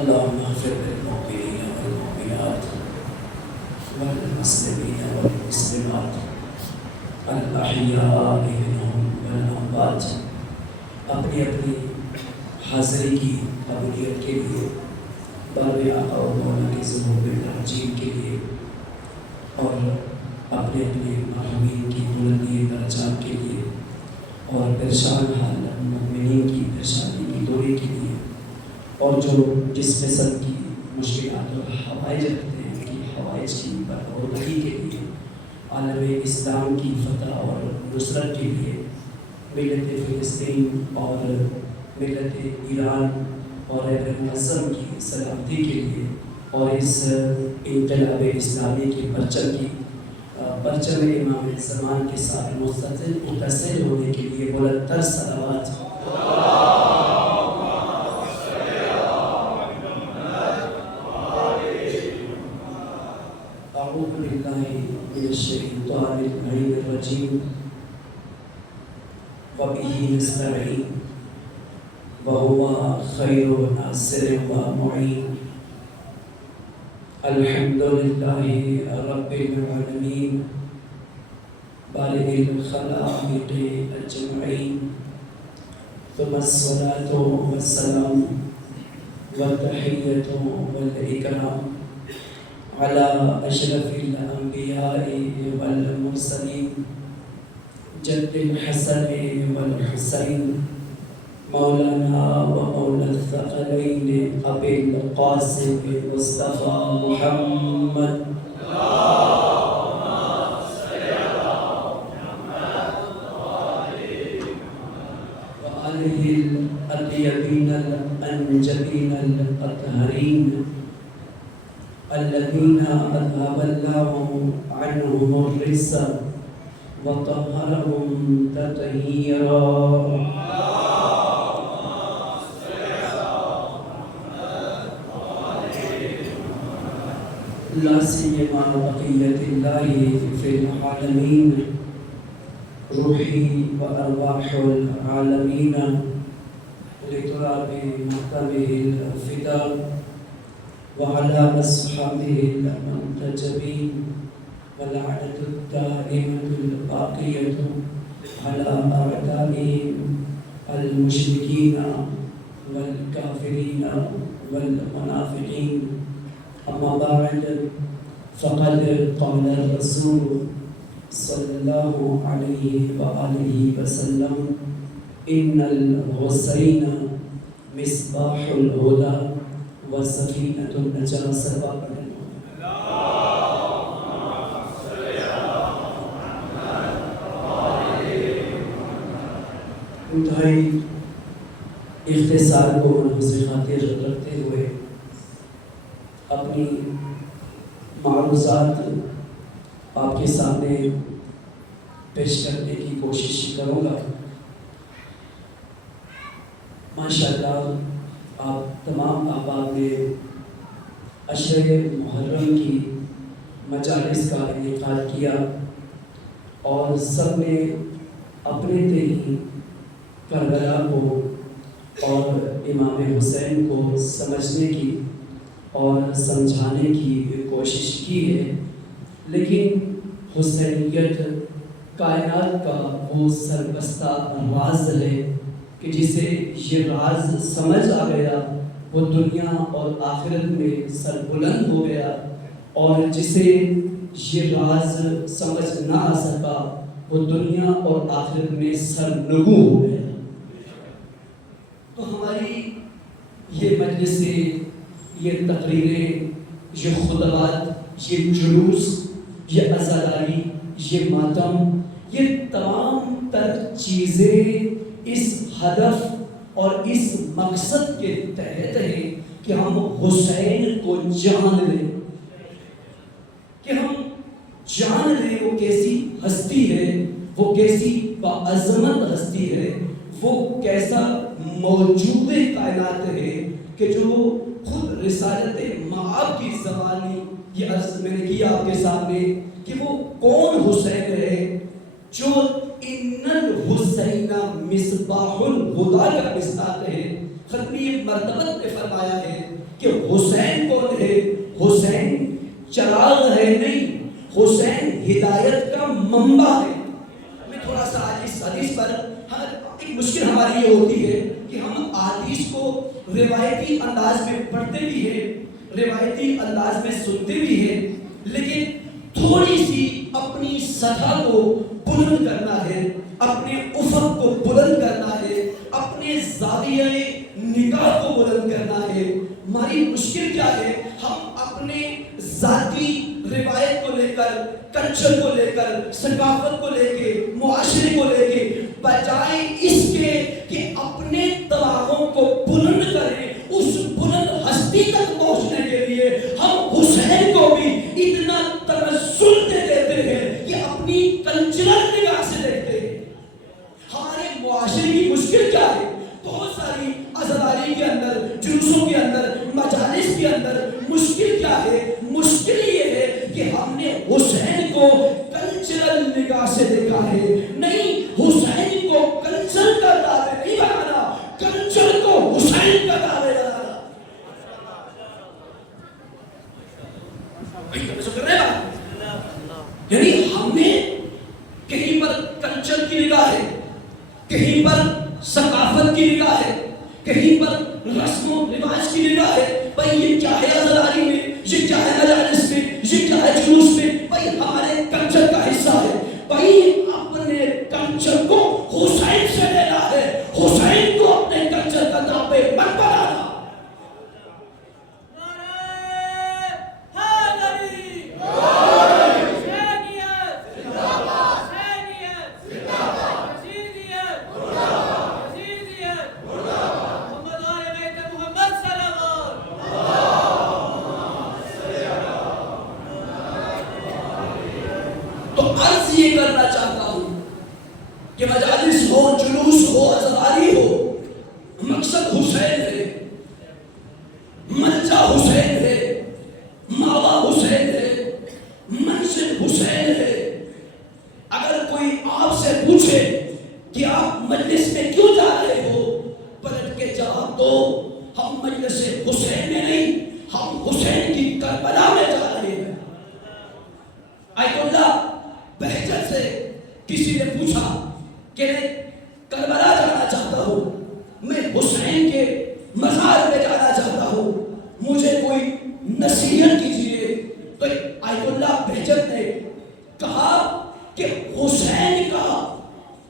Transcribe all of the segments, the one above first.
اللهم اغفر للمؤمنين والمؤمنات والمسلمين والمسلمات الأحياء منهم والأموات. اپنی اپنی حاضری کی قبولیت کے لیے، باب آقا و مولا کے ذنوب الرجیم کے لیے، اور اپنے اپنے مرحومین کی بلندی درجات کے لیے، اور پریشان حال مومنین کی پریشانی کی دوری کے لیے، اور جو جس قسم کی مشکلات اور حوائج رکھتے ہیں کہ حوائج کی برآوردگی کے لیے، عالم اسلام کی فتح اور نصرت کے لیے، ملت فلسطین اور ملت ایران اور معظم کی سلامتی کے لیے، اور اس انقلاب اسلامی کے پرچم امام زمان کے ساتھ متصل ہونے کے لیے بلند تر صلوات. اعوذ باللہ من الشیطان اللعین الرجیم وبہ نستعین وهو خیر ناصر ومعین. الحمد للہ رب العالمین بارئ الخلائق اجمعین، ثم الصلاة والسلام والتحیۃ والاکرام علی اشرف الانبیاء والمرسلین جد الحسن والحسین مولانا و مولا الثقلین ابی القاسم مصطفی محمد. وآلہ الطیبین الانجبین الأطہرین الذین اذهب اللہ عنہم الرجس وطهرهم تطہیرا. لا سیما بقیت اللہ فی العالمین روحی و ارواح العالمین لتراب مقتبہ الفدا وعلى أصحابه المنتجبين واللعنة الدائمة الباقية على أعدائهم المشركين والكافرين والمنافقين. أما بعد فقد قال الرسول صلى الله عليه وآله وسلم إن الحسين مصباح الهدى وسفینۃ النجاة. سبا پڑھیں. انتہائی اختصار کو حسن خاطر رکھتے ہوئے اپنی معروضات آپ کے سامنے پیش کرنے کی کوشش کروں گا. ماشاءاللہ آپ تمام احباب نے عشر محرم کی مجالس کا انعقاد کیا اور سب نے اپنے تئیں کربلا کو اور امام حسین کو سمجھنے کی اور سمجھانے کی کوشش کی ہے، لیکن حسینیت کائنات کا وہ سربستہ راز ہے کہ جسے یہ راز سمجھ آ گیا وہ دنیا اور آخرت میں سر بلند ہو گیا، اور جسے یہ راز سمجھ نہ آ سکا وہ دنیا اور آخرت میں سر نگو ہو گیا. تو ہماری یہ مجلسیں، یہ تقریریں، یہ خطبات، یہ جلوس، یہ عزاداری، یہ ماتم، یہ تمام تر چیزیں اس ہدف اور اس مقصد کے تحت ہے کہ ہم حسین کو جان لیں، کہ ہم جان لیں وہ کیسی ہستی ہے، وہ کیسی باعظمت ہستی ہے، وہ کیسا موجود کائنات ہے کہ جو خود رسالت مآب کی زبانی یہ عرض میں نے کیا آپ کے سامنے کہ وہ کون حسین ہے جو ان الحسین مصباح الہدی کا مصداق ہے. ختمی مرتبت نے فرمایا ہے کہ حسین کون ہے؟ حسین چراغ ہے نہیں، حسین ہدایت کا منبع ہے۔ میں تھوڑا سا آج اس حدیث پر ایک مشکل ہماری یہ ہوتی ہے کہ ہم حدیث کو روایتی انداز میں پڑھتے بھی ہیں، روایتی انداز میں سنتے بھی ہیں، لیکن تھوڑی سی اپنی سطح کو بلند کرنا ہے، اپنے افق کو بلند کرنا ہے، اپنے زاویہ نگاہ کو بلند کرنا ہے۔ ہماری مشکل کیا ہے؟ ہم اپنے ذاتی روایت کو لے کر، کلچر کو لے کر، ثقافت کو لے کے، معاشرے کو لے کے، بجائے اس کے کہ اپنے دماغوں کو بلند کریں، اس بلند ہستی تک پہنچنے کے لیے ہم حسین کو بھی اتنا تنزل دے دیتے ہیں کہ اپنی کلچرل نگاہ سے دیکھتے ہیں۔ ہمارے معاشرے کی مشکل کیا ہے؟ بہت ساری عزاداری کے اندر، جلوسوں کے اندر، مجالس کے اندر مشکل کیا ہے؟ مشکل یہ ہے کہ ہم نے حسین کو کلچرل نگاہ سے دیکھا ہے۔ نہیں، حسین کو کلچر کا دعوے نہیں بنانا، کلچر کو حسین کا دعوے بنانا۔ یعنی ہم نے کہیں پر کلچر کی نگاہ ہے، کہیں پر ثقافت کی نگاہ ہے، کہیں پر رسم و رواج کی نگاہ ہے۔ بھائی یہ کیا ہے عزاداری میں، یہ کیا ہے مجالس میں، یہ کیا ہے جلوس میں؟ بھائی ہمارے کلچر کا حصہ ہے۔ بھائی اپنے کلچر کو حسین سے لینا ہے، حسین کو اپنے کلچر کا دعوے مت بنانا۔ تو عرض یہ کرنا چاہتا ہوں کہ مجالس ہو، جلوس ہو، عزاداری ہو، مقصد حسین ہے، ملجا حسین ہے، ماوا حسین ہے، منزل حسین ہے۔ اگر کوئی آپ سے پوچھے کہ آپ مجلس میں کیوں جا رہے ہو، پلٹ کے جواب دو، ہم مجلس حسین میں نہیں، ہم حسین کی کربلا میں جا رہے ہیں۔ آیت اللہ بہجت سے کسی نے پوچھا کہ میں کربلا جانا چاہتا ہوں، میں حسین کے مزار میں جانا چاہتا ہوں، مجھے کوئی نصیحت کیجیے۔ تو آیت اللہ بہجت نے کہا کہ حسین کا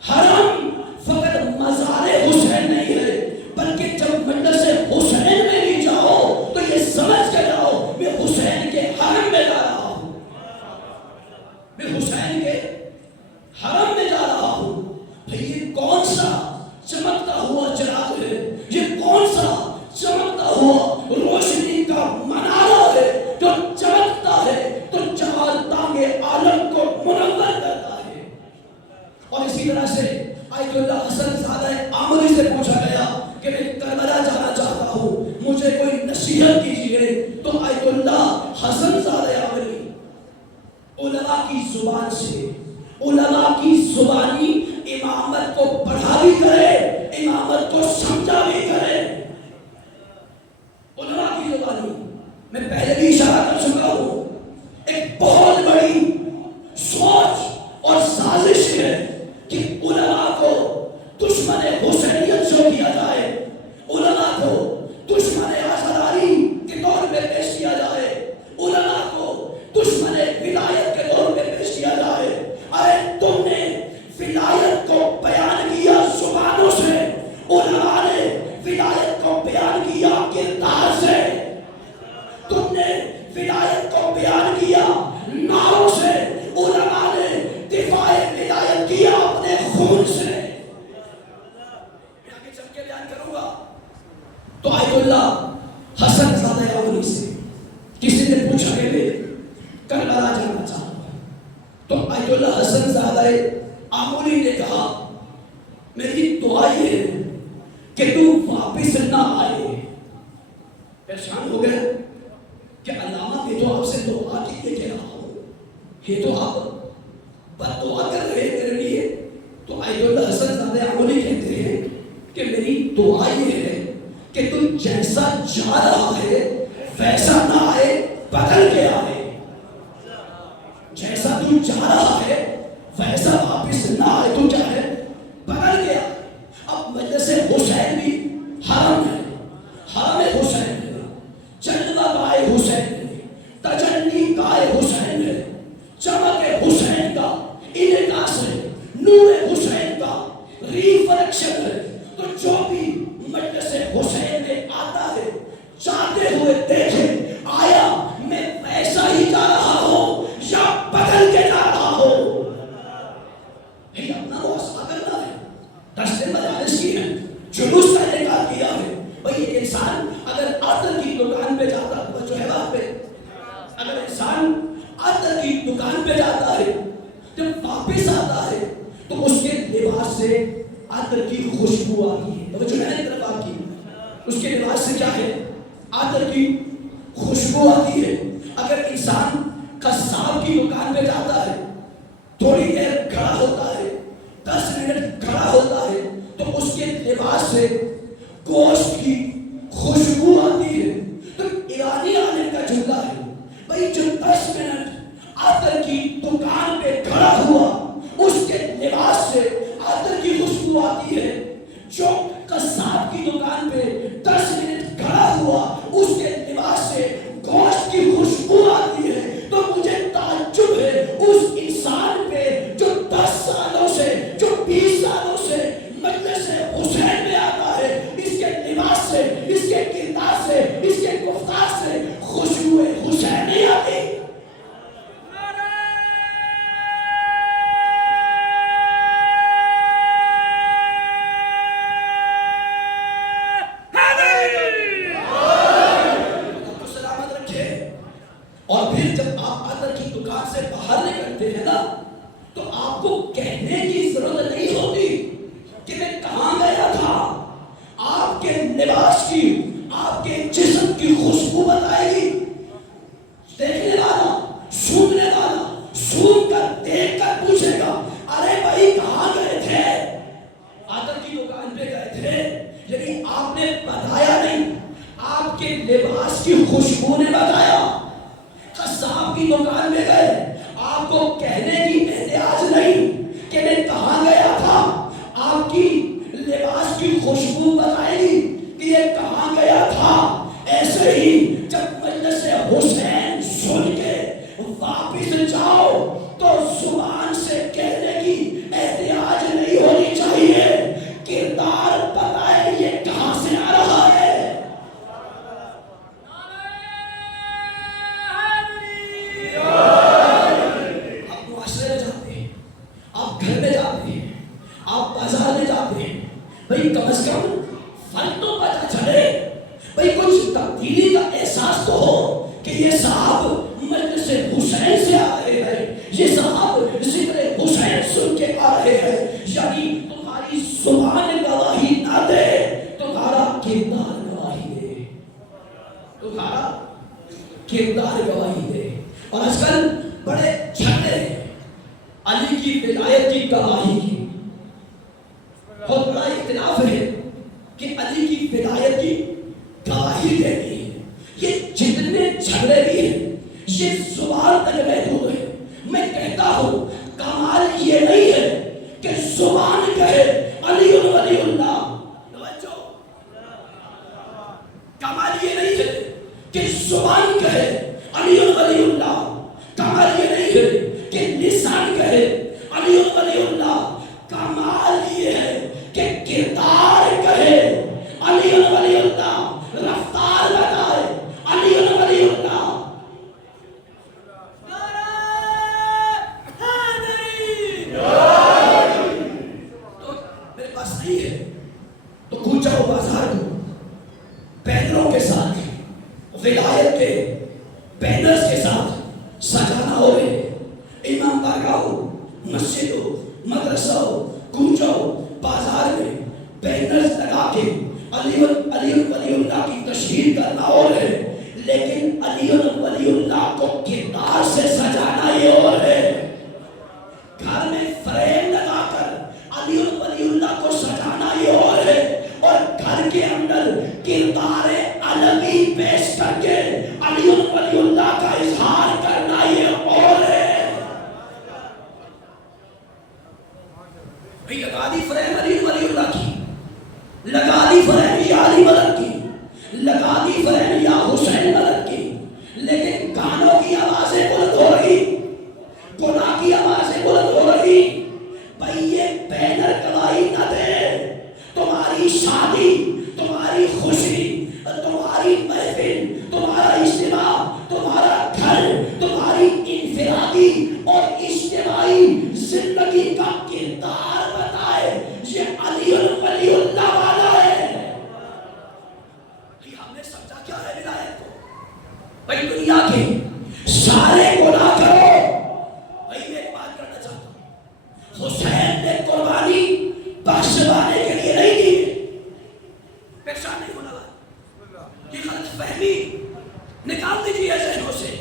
حرم فقط مزار حسین نہیں ہے، بلکہ جب مجلس حسین میں بھی جاؤ تو یہ سمجھ کے جاؤ میں حسین کے حرم میں جا رہا ہوں، میں حسین کے حرم میں جا رہا ہوں۔ بھئی یہ کون سا چمکتا ہوا چراغ ہے، یہ کون سا چمکتا ہوا روشنی کا منارہ ہے جو چمکتا ہے تو جمال تانگے عالم کو منور کرتا ہے۔ اور اسی طرح سے آیت اللہ حسن زادہ آمری سے پوچھا گیا کہ میں کربلا جانا چاہتا ہوں، مجھے کوئی نصیحت کیجیے۔ تو آیت اللہ حسن زادہ آمری علماء کی زبان سے، علماء کی زبانی امامت کو پڑھا بھی کرے، امامت کو سمجھا بھی کرے۔ علماء کی زبانی میں پہلے بھی اشارہ کر چکا ہوں، ایک بہت بڑی سوچ اور سازش ہے کہ علماء کو دشمن حسینیت جو کیا جائے، علماء کو دشمن عزاداری کے طور پہ پیش کیا جائے، علماء کو دشمن ولایت کے طور پہ پیش کیا جائے۔ ارے تم نے ولایت کو بیان کیا زبانوں سے، علماء نے ولایت کو بیان کیا کردار سے، تم نے ولایت کو بیان کیا نعروں سے، علماء نے دفاع ولایت کیا اپنے خون سے۔ میں آگے چل کے بیان کروں گا۔ تو آیت اللہ حسن زادہ آمری سے کسی نے پوچھا کہ میں کربلا جانا چاہتا ہوں، تو آیت اللہ حسن زادہ آمری نے کہا میری دعا یہ ہے کہ تو واپس نہ آئے۔ پریشان ہو گئے کہ علامہ میں تو آپ سے دعا کے لیے کہہ رہا ہوں، یہ تو آپ بد دعا کر رہے ہیں میرے لیے۔ تو آیت اللہ حسن زادہ آمری کہتے ہیں کہ میری دعا یہ ہے کہ تو جیسا جا رہا ہے ویسا نہ آئے، بدل کے آئے. جیسا تو جا رہا ہے ویسا واپس نہ آئے، تو کیا ہے؟ بدل کے آئے. اب مجلس حسین بھی حرم ہے، حرم حسین ہے، جلوہ گائے حسین ہے، تجلی گائے حسین ہے، چمک حسین کا انعکاس ہے، نور حسین کا ریفلیکشن ہے. تو جو بھی مجلس حسین میں آتا ہے چاہتے ہوئے دیکھے آیا میں ویسا ہی جا رہا ہوں یا بدل کے جا رہا ہوں. یہ اپنا محاسبہ کرنا ہے. دس مجالس کی ہیں، جلوس کا انعقاد کیا ہے. بھائی ایک انسان اگر عطر کی دکان پہ جاتا ہے، جو ہے وہاں پہ اگر انسان عطر کی دکان پہ جاتا ہے جب واپس آتا ہے تو اس کے لباس سے عطر کی خوشبو آتی ہے. توجہ میری طرف آپ کی، اس کے لباس سے کیا ہے؟ عطر کی خوشبو آتی ہے. اگر انسان قصاب کی دکان پہ جاتا ہے، تھوڑی دیر کھڑا ہوتا ہے، 10 منٹ کھڑا ہوتا ہے تو اس کے لباس سے گوشت کی خوشبو آتی ہے. تو ایرانی عالم کا جملہ ہے بھائی جو 10 منٹ عطر کی دکان پہ کھڑا ہوا اس کے لباس سے عطر کی خوشبو آتی ہے. جو قصاب کی دکان پہ 10 منٹ کھڑا ہوا اس کے لباس سے گوشت کی خوشبو آتی ہے. تو مجھے تعجب ہے اس انسان پہ جو 10 سالوں سے، جو 20 سالوں سے مجلس حسین میں آتا ہے، اس کے لباس سے، اس کے کردار سے، اس کے گفتار سے خوشبو حسین نہیں آتی. اور پھر جب آپ عطر کی دکان سے باہر نکلتے ہیں نا تو آپ کو کہنے کی ضرورت نہیں ہوتی کہ میں کہاں گیا تھا. آپ کے لباس کی، آپ کے جسم کی خوشبو بتائے گی. دیکھنے والا، سننے والا سن کر دیکھ کر پوچھے گا ارے بھائی کہاں گئے تھے؟ عطر کی دکان پہ گئے تھے، لیکن آپ نے بتایا نہیں. آپ کے لباس کی خوشبو نے بتایا. قصاب کی دکان میں گئے، آپ کو کہنے کی احتیاج نہیں کہ میں کہاں گیا تھا. آپ کی لباس کی خوشبو بتائے گی کہ یہ کہاں گیا تھا. ایسے ہی جب مجلس حسین سن کے واپس جاؤ تو زبان سے کہنے کی احتیاج نہیں ہونی چاہیے. کردار بتائے یہ کہاں سے آ رہا ہے. بھئی کم از کم فرق تو پتہ چلے، بھئی کچھ تبدیلی کا احساس تو ہو کہ یہ صاحب مجلس حسین سے آ رہے ہیں، یہ صاحب ذکر حسین سن کے آ رہے ہیں. یعنی تمہاری زبان گواہی نہ دے، تمہارا کردار گواہی دے، تمہارا کردار گواہی دے. اور آج کل بڑے جھگڑے ہیں علی کی ولایت کی گواہی کی. بہت بڑا اختلاف ہے کہ علی کی ولایت کی گواہی دینی ہے. یہ جتنے جھگڑے بھی ہیں یہ زبان تک محدود ہے. میں کہتا ہوں کمال یہ نہیں ہے کہ زبان کہے علی ولی اللہ، کمال یہ نہیں ہے کہ زبان کہے علی ولی اللہ، کمال یہ نہیں ہے کہ لسان کہے علی ولی اللہ. کمال یہ ہے کہ کردار کہے علی ولی اللہ، رفتار بتائے علی ولی اللہ. تو میرے پاس نہیں ہے تو کھل جاؤ بازار کو، بینروں کے ساتھ، ولایت کے بینرز کے ساتھ سجانا ہو رہے. امام بارگاہوں، مسجدوں، مدرسوں، گونجاؤ بازار میں بینرز لگا کے علی ولی اللہ کی تشہیر کرنا اور ہے، لیکن علی ولی اللہ کو کردار سے سجانا یہ اور ہے. گھر میں فریم لگا کر علی ولی اللہ کو سجانا یہ اور ہے، اور گھر کے اندر کردار علوی پیش کر کے شادی، تمہاری خوشی، تمہاری محفل، تمہارا اجتماع، تمہارا گھر، تمہاری انفرادی اور اجتماعی زندگی کا کردار بتائے یہ علی ولی اللہ والا ہے۔ ہم نے سمجھا کیا ہے ولایت کو؟ بھائی دنیا کے سارے گناہ کرو۔ بھائی میں ایک بات کرنا چاہتا ہوں، حسین نے قربانی بخشوانے کے لیے نہیں دی۔ پریشان نہیں ہونا، یہ غلط فہمی نکال دیجیے ذہنوں سے۔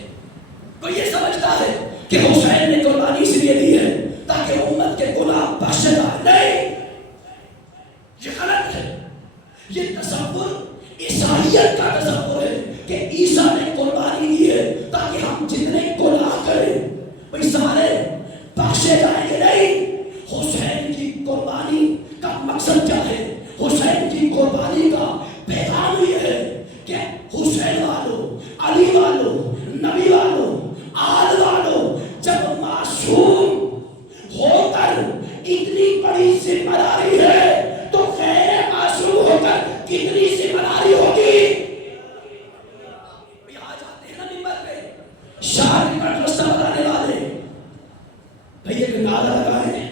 کوئی یہ سمجھتا ہے کہ حسین نے قربانی اس لیے دی ہے تاکہ امت کے گناہ بخشے جائیں، نہیں، یہ غلط ہے۔ یہ تصور عیسائیت کا تصور ہے کہ عیسیٰ نے قربانی دی ہے تاکہ ہم جتنے گناہ کریں بھائی سارے بخشے جائیں گے، نہیں۔ حسین کی قربانی کا مقصد کیا ہے؟ حسین کی قربانی کا پیغام یہ ہے کہ حسین والوں، علی والوں، نبی والوں، آل والوں، جب معصوم ہو کر اتنی بڑی ذمہ داری ہے تو غیر معصوم ہو کر کتنی ذمہ داری ہوگی؟ آ جاتے ہیں نا ممبر پہ شاد کا رستہ بتانے والے، بھائی ایک نعرہ لگائیں،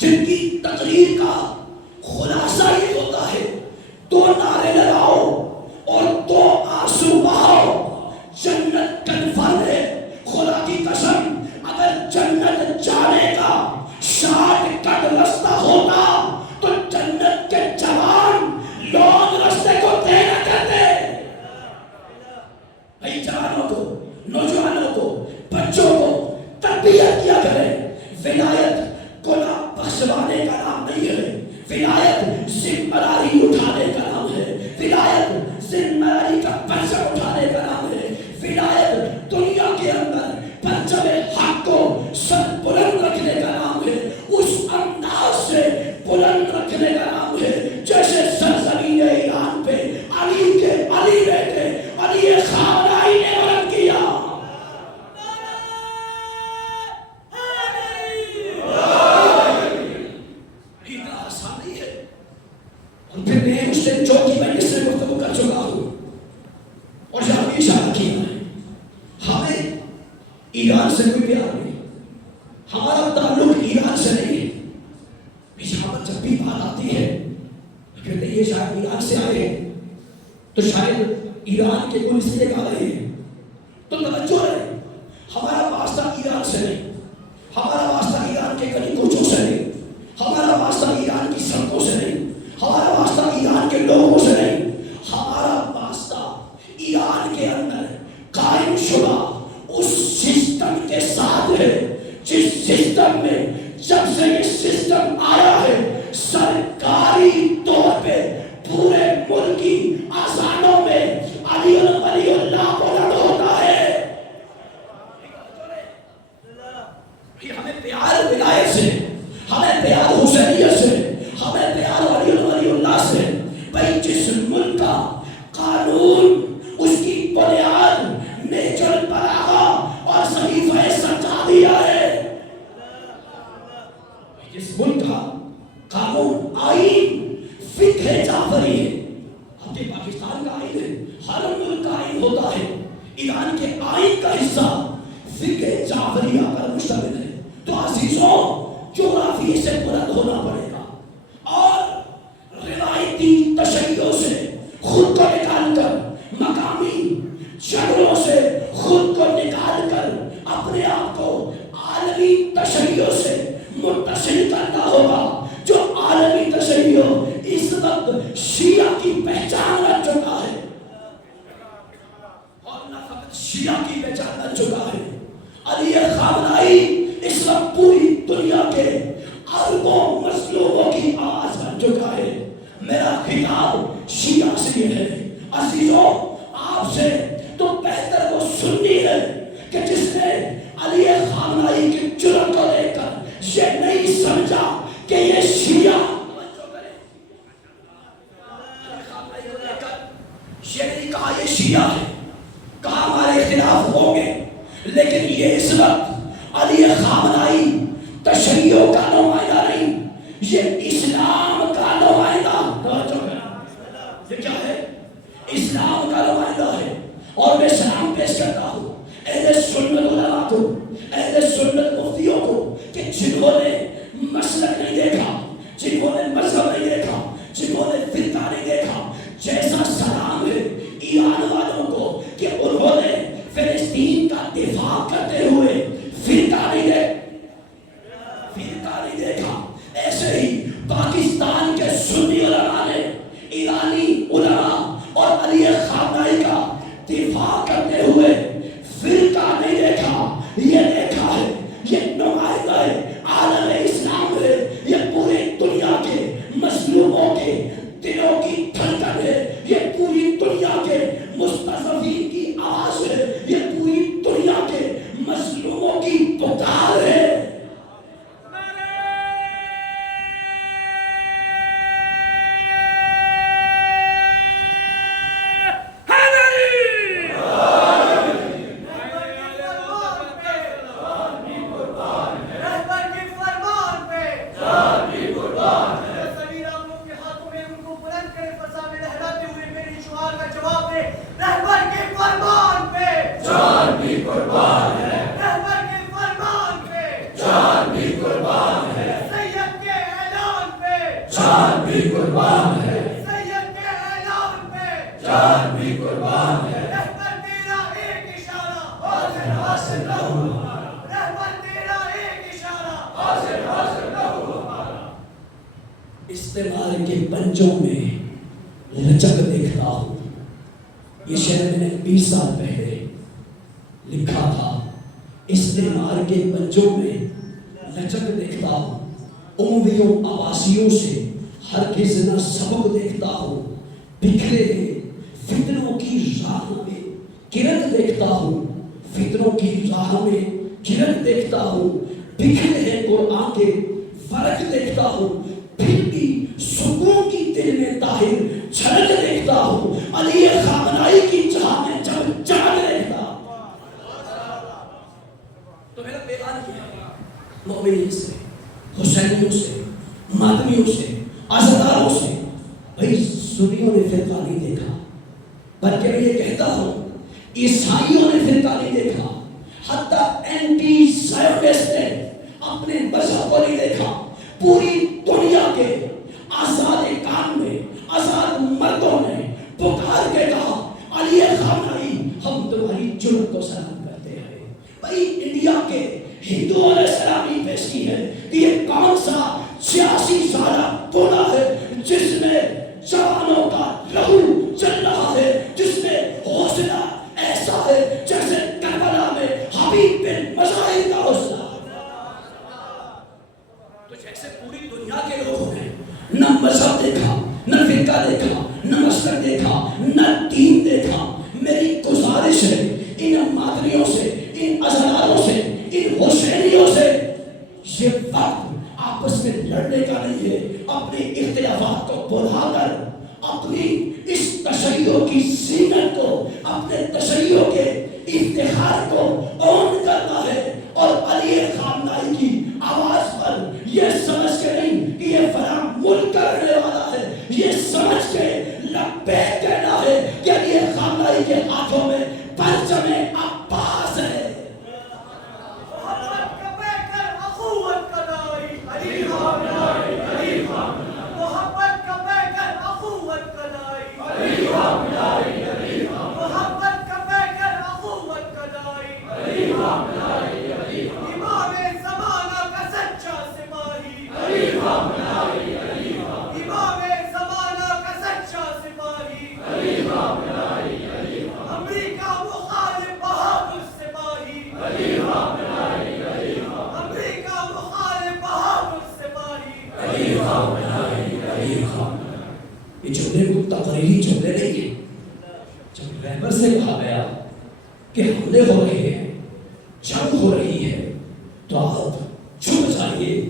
جن کی تقریر کا خلاصہ یہ ہوتا ہے 2 نعرے لگاؤ اور 2 آنسو بہاؤ، جنت کنفرم ہے۔ خدا کی قسم اگر جنت جانے کا شارٹ کٹ رستہ ہوتا تو جنت کے جوان لوگ رستے کو طے نہ کرتے۔ بھائی جوانوں کو، نوجوانوں کو، بچوں کو تربیت کیا کرے۔ ولایت گناہ بخشوانے کا نام نہیں ہے، ولایت ذمہ داری اٹھانے کا نام ہے، ولایت ذمہ داری کا پرچم اٹھانے کا نام ہے، ولایت دنیا کے اندر پرچم حق کو سر بلند رکھنے کا نام ہے، اس انداز سے بلند رکھنے کا نام ہے جیسے سرزمین ایران پہ علی بیٹے علی خامنائی نے بلند کیا۔ پھر میں اس دن جو کی میں اس سے گفتگو کر چکا ہوں اور یہاں بھی اشارہ کیا ہے، ہمیں ایران سے کوئی پیار نہیں، ہمارا تعلق ایران سے نہیں ہے۔ یہاں پر جب بھی بات آتی ہے کہتے ہیں یہ شاید ایران سے آئے ہیں تو شاید ایران کے کوئی اس لیے آ رہے ہیں، تو توجہ رہے، ہمارا واسطہ ایران سے نہیں، ہمارا واسطہ ایران کے گلی کوچوں سے نہیں، ہمارا واسطہ ایران کی سڑکوں سے نہیں، ہمارا واسطہ ایران کے لوگوں سے نہیں، ہمارا واسطہ ایران کے اندر قائم شدہ اس سسٹم کے ساتھ ہے جس سسٹم میں جب سے یہ سسٹم آیا ہے سرکاری طور پہ پورے ملک کی آذانوں میں علی ولی اللہ بلند ہوتا ہے۔ ہمیں پیار ولایت سے، ہمیں پیار حسینیت سے، ہمیں پیار علی ولی اللہ سے۔ بھائی جس ملک کا قانون اس کی بنیاد نیچر البلاغہ اور صحیفہ سجادیہ ہے، جس ملک کا قانون آئین فقہ جعفری ہے، آپ کے پاکستان کا آئین ہے، ہر ملک کا آئین ہوتا ہے، ایران کے آئین کا حصہ فقہ جعفریہ پر مشتمل ہے۔ تو عزیزوں جغرافی سے بلند ہونا پڑے گا اور روایتی تشیع سے خود کو نکال کر، مقامی جگہوں سے خود کو نکال کر اپنے آپ کو عالمی تشیع سے متصل کرنا ہوگا، جو عالمی تشیع اس وقت شیعہ کی پہچان بن چکا ہے، اور نہ فقط شیعہ کی پہچان بن چکا ہے، علی خامنائی اس وقت پوری دنیا کے اربوں مظلوموں کی آواز بن چکا ہے۔ میرا خطاب شیعہ سے ہے، عزیزوں آپ سے تو بہتر وہ سنی ہے کہ جس نے علی خامنائی کی جرأت سمجھا کہ یہ شیعہ یہ نہیں کہا یہ شیعہ ہے، کہا ہمارے خلاف ہوں گے، لیکن یہ اس وقت علی خامنائی تشیع کا نمائندہ نہیں، یہ اسلام کا نمائندہ، یہ کیا ہے؟ اسلام کا نمائندہ ہے۔ اور میں سلام پیش کرتا ہوں اہل سنت علماء کو، اہل سنت مفتیوں کو، کہ جنہوں نے مسلک نہیں دیکھا، جنہوں نے مذہب نہیں دیکھا، جنہوں نے فرقہ نہیں دیکھا، جیسا سلام ہے ایران والوں کو کہ انہوں نے فلسطین کا دفاع کرتے ہوئے فرقہ نہیں دیکھا، ایسے ہی پاکستان کے سنی علماء نے ایرانی علماء اور علی خامنائی کا دفاع کرتے ہوئے فرقہ نہیں دیکھا، یہ دیکھا ہے یہ نمائندہ ہے عالم اسلام ہے، یہ پوری دنیا کے مظلوموں کے دلوں کی دھڑکن ہے، یہ پوری دنیا کے مستضعفین کی آواز ہے، یہ پوری دنیا کے مظلوموں کی پکار ہے۔ استعمار کے پنجوں میں لچک دیکھتا ہوں، یہ شعر میں نے 20 سال پہلے لکھا تھا۔ استعمار کے پنجوں میں لچک دیکھتا ہوں، امویوں عباسیوں سے ہرگز نہ سبق دیکھتا ہوں، بکھرے فتنوں کی راہ میں کرن دیکھتا ہوں، فتنوں کی راہ میں کرن دیکھتا ہوں، بکھرے قرآن کے فرق دیکھتا ہوں، پھر بھی سکون کی دل میں طاہر جھلک دیکھتا ہوں، علی خامنائی کی جہاں میں جب جان دیکھتا تو میرا بیان کیا ہے مومنین سے، حسینیوں سے، ماتمیوں سے، عزاداروں سے۔ بھئی سنیوں نے فرقہ نہیں دیکھا، بلکہ میں یہ کہتا ہوں عیسائیوں نے فرقہ نہیں دیکھا، حتیٰ اینٹی زائونسٹ نے اپنے مذہب کو نہیں دیکھا، پوری دنیا کے آزاد کام میں آزاد مردوں نے پکار کے کہا علی خامنائی ہم تمہاری جرأت کو سلام کرتے ہیں۔ بھئی انڈیا کے ہندوؤں نے سلامی پیش کی ہے کہ یہ کون سا 86 سالہ ٹولہ ہے جس میں جوانوں کا لہو چل رہا ہے، جس میں حوصلہ ایسا ہے جیسے کربلا میں حبیب بن مظاہر کا حوصلہ۔ تو جیسے پوری دنیا کے لوگوں نے نہ مذہب دیکھا، نہ فرقہ دیکھا، نہ مسلک دیکھا، نہ دین دیکھا، میری گزارش ہے ان ماتریوں سے، ان ازاداروں سے، ان حسینیوں سے، یہ وقت آپس میں لڑنے کا نہیں ہے، اپنے اختلافات کو بھلا کر اپنی اس تشیع کی زینت کو، اپنے تشیع کے افتخار کو اون کرنا ہے، اور علی خامنائی کی آواز پر یہ سمجھ کے نہیں کہ یہ فلاں ملک کرنے والا ہے، یہ سمجھ کے لبیک کہنا ہے کہ علی خامنائی کے ہاتھوں میں پرچم عباس ہے۔ محبت کا بے کر اخوت کا دائی علی خامنائی، علی خامنائی، محبت کا بے کر اخوت کا دائی علی خامنائی، علی خامنائی، محبت کا بے کر اخوت کا دائی علی خامنائی، علی خامنائی، امام زمانہ کا سچا سپاہی علی خامنائی، علی خامنائی، امام زمانہ کا سچا سپاہی علی خامنائی، علی خامنائی، امریکہ مخالف بہادر سپاہی علی خامنائی، علی خامنائی، امریکہ مخالف بہادر سپاہی علی خامنائی، علی خامنائی۔ یہ جملے کو تقریری جملے نہیں ہیں۔ جب رہبر سے کہا گیا کہ حملے ہو رہے ہیں، جنگ ہو رہی ہے، تو آپ چھپ جائیے،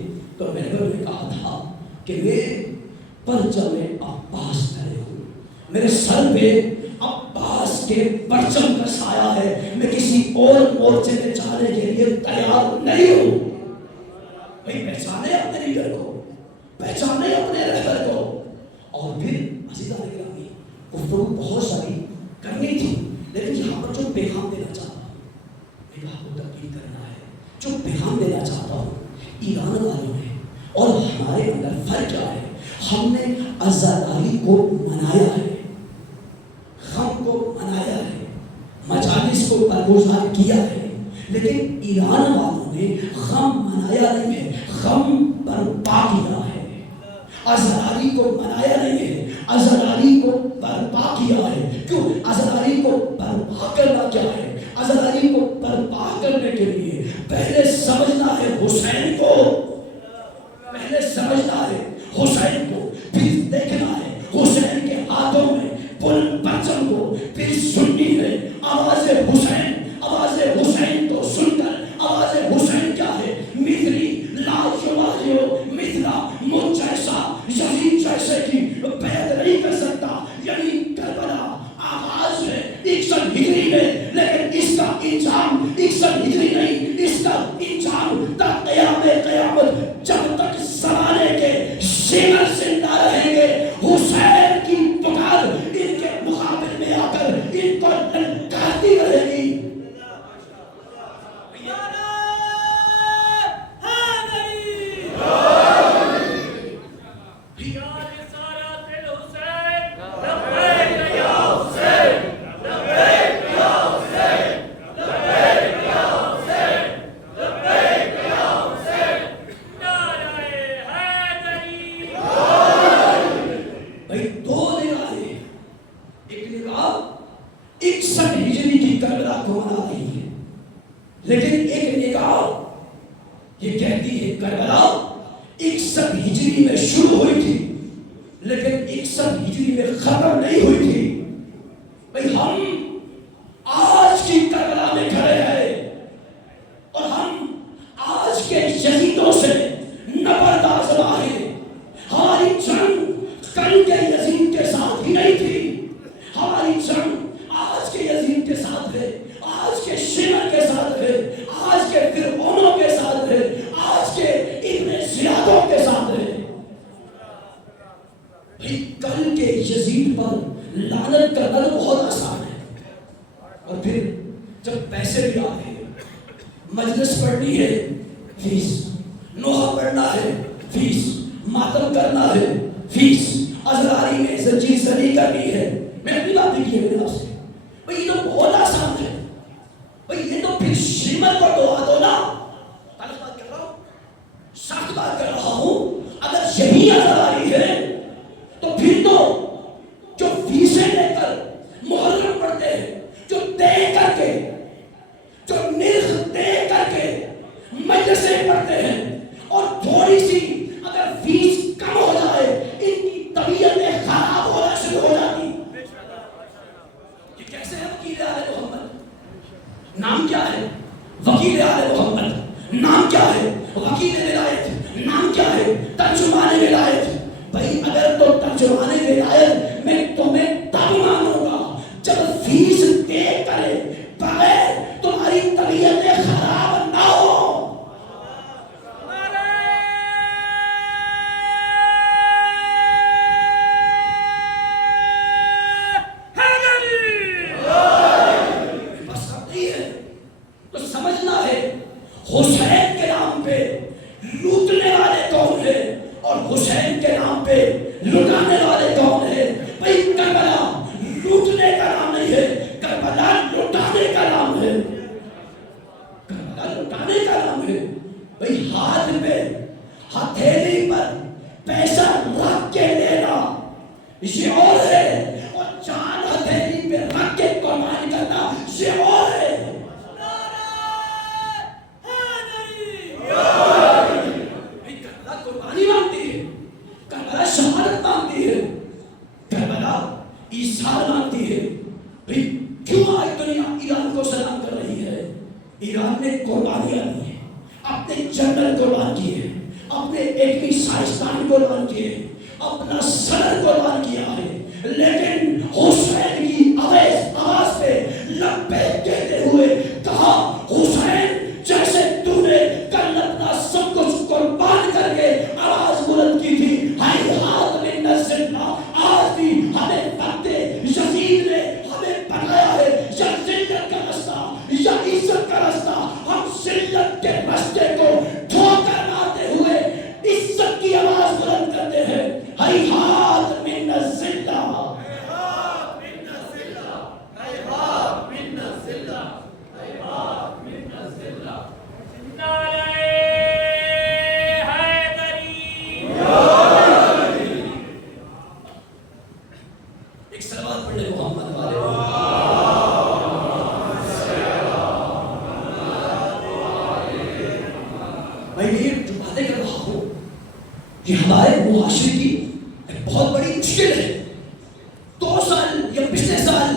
تو میں نے کہا تھا کہ میں پرچم عباس کھڑے ہوں، میرے سر پہ عباس کے پرچم کا سایہ ہے، میں کسی اور مورچے میں جانے کے لیے تیار نہیں ہوں۔ بھائی پہچانے اپنے لیڈر کو، پہچانے اپنے رہبر کو۔ اور پھر عزیزان گرامی، گفتگو بہت ساری کرنی تھی، لیکن یہاں پر جو پیغام دینا چاہتا ہوں، میرا کو تبدیل کرنا ہے، جو پیغام دینا چاہتا ہوں، ایران والوں نے اور ہمارے اندر فرق کیا ہے؟ ہم نے عزاداری کو منایا ہے، غم کو منایا ہے، مجالس کو برگزار کیا ہے، لیکن ایران والوں نے غم منایا نہیں ہے، غم برپا کیا ہے۔ عزاداری کو منایا نہیں ہے، عزاداری کو برپا کیا ہے۔ کیوں؟ عزاداری کو برپا کرنا کیا ہے؟ عزاداری کو برپا کرنے کے لیے پہلے سمجھنا ہے حسین کو، پہلے سمجھنا ہے حسین کو، پھر دیکھنا ہے حسین کے ہاتھوں میں بلند پرچم کو، پھر سننی ہے آواز حسین، آواز حسین کو سن کر آواز حسین کیا ہے؟ مثلی لا یوالیو مثلا، مجھ جیسا یزید جیسے کی بیعت نہیں کر سکتا۔ یعنی کربلا آغاز ہے 61 ہجری میں، لیکن اس کا انجام 61 ہجری نہیں، اس کا انجام تا قیام قیامت، جب تک زمانے کے شیمر زندہ رہیں گے حسین کی پکار ان کے مقابل میں آ کر ان کو للکارتی رہے گی۔ لیکن ایک نگاہ یہ کہتی ہے کربلا 61 ہجری میں شروع ہوئی تھی، لیکن 61 ہجری میں ختم نہیں ہوئی تھی۔ بھئی ہم آج کی کربلا میں کھڑے ہیں اور ہم آج کے یزیدوں سے نبردار ہیں۔ ہماری جنگ کل کے یزید کے ساتھ ہی نہیں تھی، ہماری جنگ آج کے یزید کے ساتھ ہے، آج کے شیمر کے ساتھ ہے، آج کے فرعونوں کے ساتھ ہے، آج کے ابن زیادوں کے ساتھ ہے۔ کل کے یزید پر لعنت کرنا تو بہت آسان ہے، اور پھر جب پیسے بھی آ گئے، مجلس پڑھنی ہے فیس، نوحہ پڑھنا ہے فیس، ماتم کرنا ہے فیس، ازراری میں زنجیر زنی کرنی ہے۔ میں اپنی بات بھی کی ہے میرے آپ سے، بھئی یہ تو بہت آسان ہے، بھئی یہ تو پھر شیمر کو دعا دو نا۔ تعلق بات کر رہا ہوں، سخت بات کر رہا ہوں، اگر یہی ازراری ہے تو پھر تو جو فیسیں لے کر محرم پڑھتے ہیں، جو دے کر کے، جو نرخ دے کر کے مجلسیں پڑھتے ہیں، اور تھوڑی سی اگر فیس کم ہو جائے ان کی طبیعتیں خراب ہونا شروع ہو جاتی۔ یہ کیسے ہے وکیل آل محمد؟ نام کیا ہے؟ وکیل آل محمد نام کیا ہے؟ وکیل ولایت نام کیا ہے؟ ترجمان ولایت۔ بھائی اگر تو ترجمان ولایت میں تمہیں تب مانوں گا جب فیس دے کرے بغیر تمہاری طبیعتیں خراب نہ ہو۔ حسین کے نام پہ لوٹنے والے کون ہیں اور حسین کے نام پہ لٹانے والے کون ہیں؟ بھائی کربلا لوٹنے کا نام نہیں ہے، کربلا لٹانے کا نام ہے، کربلا لٹانے کا نام ہے۔ بھائی ہاتھ پہ ہتھیلی پر پیسہ رکھ کے لینا یہ اور ہے، اور جان ہتھیلی پہ رکھ کے قربان کرنا یہ اور ہے۔ شہادت مانگتی ہے، کربلا ایثار مانگتی ہے۔ بھئی کیوں آج دنیا ایران کو سلام کر رہی ہے؟ ایران نے قربانیاں دی ہیں، اپنے جنرل قربان کیے ہیں، اپنے ایٹمی سائنسدان کو اعلان کیے، اپنا صدر کو اعلان کیا ہے، لیکن حسین کی آواز پہ لبیک کہتے ہوئے کہا حسین جیسے تو نے کل اپنا سب کچھ قربان کر کے آواز بلند کی تھی، ہاتھ میں نزلنا آج بھی ہمیں وقت یزید نے ہمیں بتایا ہے، یا ذلت کا رستہ یا عزت کا رستہ، ہم ذلت کے رستے کو ٹھوکر مارتے ہوئے عزت کی آواز بلند کرتے ہیں، ہاتھ میں نزلنا ایک سلوات پڑھ لے محمد والے میں یہ جو باتیں کر رہا ہوں یہ ہمارے معاشرے کی ایک بہت بڑی مشکل ہے۔ 2 سال یا پچھلے سال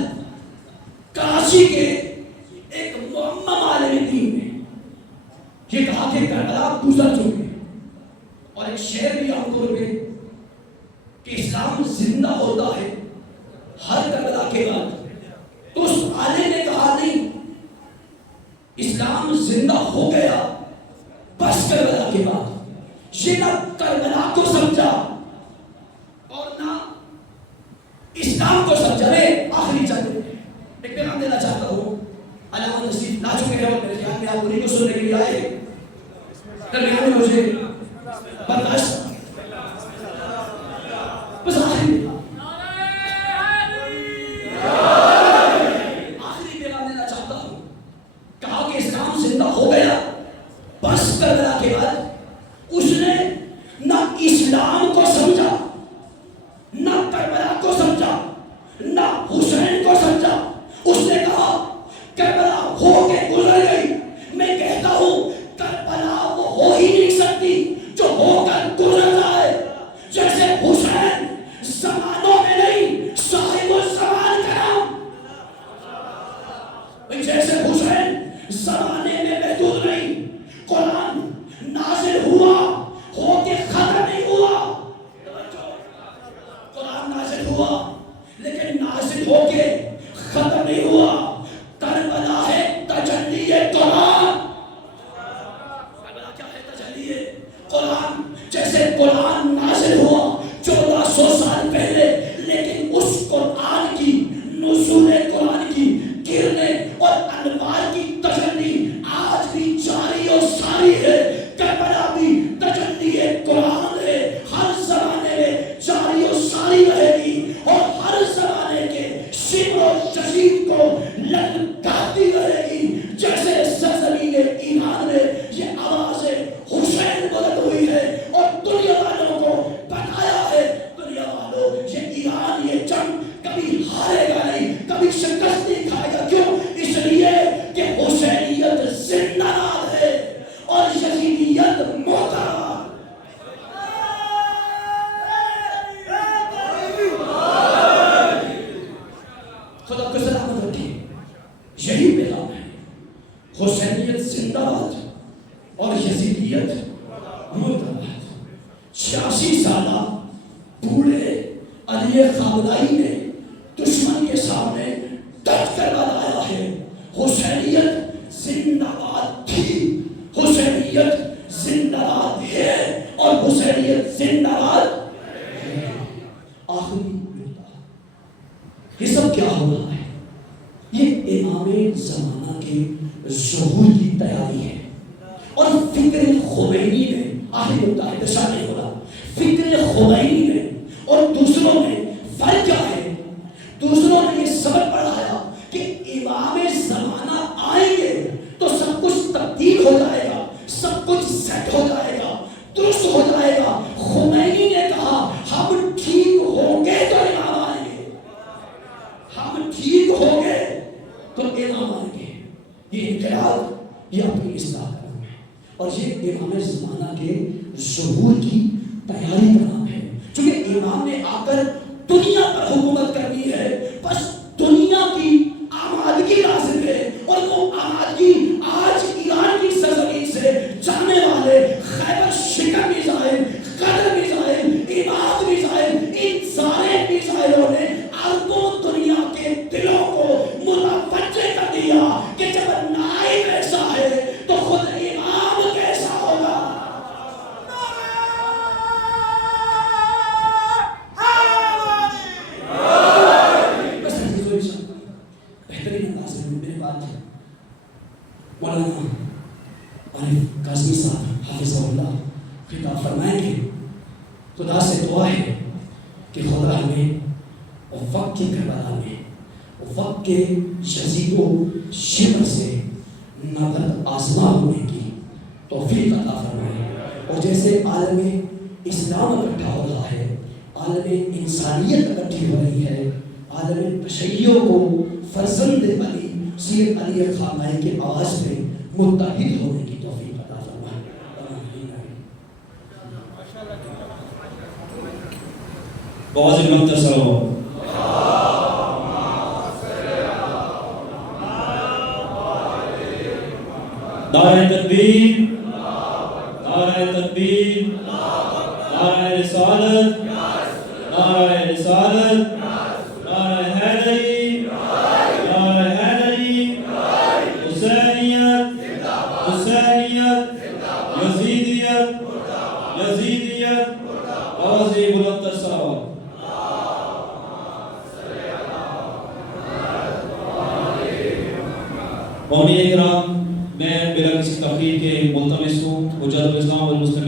کراچی کے ایک معمم عالم دین نے یہ کہا کہ کربلا گزر چکے، اور ایک شعر بھی عام طور پہ کہ اسلام زندہ ہوتا ہے ہر کربلا کے بعد، تو اس عالم نے کہا نہیں، اسلام زندہ ہو گیا بس کربلا کے بعد۔ یہ نہ کربلا کو سمجھا اور نہ اسلام کو سمجھا۔ میں آخری چند ایک پیغام دینا چاہتا ہوں، علامہ نصیب لا چکے ہیں اور میرے خیال میں آپ انہیں کو سننے کے لیے آئے، درمیان میں مجھے برداشت بس آخری پیغام دینا چاہتا ہوں، کہا کہ اسلام زندہ ہو گیا بس کربلا کے بعد۔ اس نے نہ اسلام کو سمجھا، نہ کربلا کو سمجھا، نہ حسین کو سمجھا۔ اس نے کہا کربلا ہو کے گزر گئی، میں کہتا ہوں کربلا وہ ہو ہی نہیں سکتی جو ہو کر گزر جائے۔ جیسے حسین زمانوں میں نہیں صاحب الزمان کا نام، جیسے حسین زمانے میں محدود نہیں، قرآن نازل ہوا ہو کے ختم نہیں ہوا، قرآن نازل ہوا لیکن نازل ہو کے ختم نہیں ہوا۔ کربلا ہے تجلی قرآن، کربلا کیا ہے؟ تجلی قرآن۔ جیسے قرآن نازل ہوا 1400 سال پہلے، لیکن اس قرآن کی نزول قرآن کی گرنے اور انوار کی تجلی آج بھی جاری اور ساری ہے۔ کربلا بھی تجلی قرآن ہے، ہر زمانے میں جاری اور ساری رہے گی، اور ہر زمانے کے شبر و شہید کو للکارتی رہے گی۔ جیسے سرزمین ایران میں یہ آواز حسین بلند ہوئی ہے اور دنیا والوں کو بتایا ہے، دنیا والوں یہ ایران یہ جنگ کبھی ہارے گا نہیں، کبھی شکست نہیں کھائے گا۔ کیوں؟ اس لیے کہ حسینیت زندہ باد ہے اور یزیدیت مردہ۔ خدا کو سلامت رکھے، یہی پیغام ہے، حسینیت زندہ باد اور یزیدیت مردہ باد۔ 86 سالہ بوڑھے علی خامنائی نے دشمن کے سامنے ڈٹ کر بتایا ہے حسینیت زندہ باد تھی، حسینیت زندہ باد ہے اور حسینیت زندہ باد ہے۔ آخری نکتہ، یہ سب کیا ہو رہا ہے؟ یہ امام زمانہ کے ظہور کی تیاری ہے، اور فکر خمینی نے آخری نکتہ انتشار نہیں ہو رہا، فکر خمینی نے اور دوسروں نے فرق کیا ہے؟ دوسروں نے یہ سبق پڑھایا کہ امام زمانہ آئیں گے تو سب کچھ تبدیل ہو جائے گا، سب کچھ سیٹ ہو جائے گا، درست ہو جائے گا۔ خمینی نے کہا ہم ٹھیک ہوں گے تو امام آئیں گے، ہم ٹھیک ہوں گے تو امام آئیں گے۔ یہ انقلاب یہ اپنی اصلاح کا نام ہے، اور یہ امام زمانہ کے ظہور کی تیاری کا نام ہے۔ چونکہ امام نے آ کر دنیا پر حکومت کرنی ہے، بس دنیا کی آمادگی لازم ہے، اور وہ آمادگی آج ایران کی سرزمین سے جانے والے خیبر شکن میزائل حافظ اللہ خطاب فرمائیں گے. خدا سے دعا ہے کہ خدا ہمیں وقت کی کربلا میں وقت کے یزید و شمر سے نبرد آزما ہونے کی توفیق عطا فرمائے. اور جیسے عالم اسلام اکٹھا ہو رہا ہے، عالم انسانیت اکٹھی ہو رہی ہے، عالم تشیع کو فرزند علی سید علی خامنہئی کے آواز میں متحد ہونے کی توفیق عطا فرمائے. بہت ہی مختصر ہو. نعرہ تکبیر، نعرہ تکبیر، نعرہ رسالت، نعرہ رسالت، نعرہ حیدری، نعرہ حیدری، حسینیت، حسینیت، یزیدیت، یزیدیت. آواز بلند تر سلام. قومی اکرام، میں بلا کسی تفریح کے ملتمس ہوں حجت الاسلام والمسلمین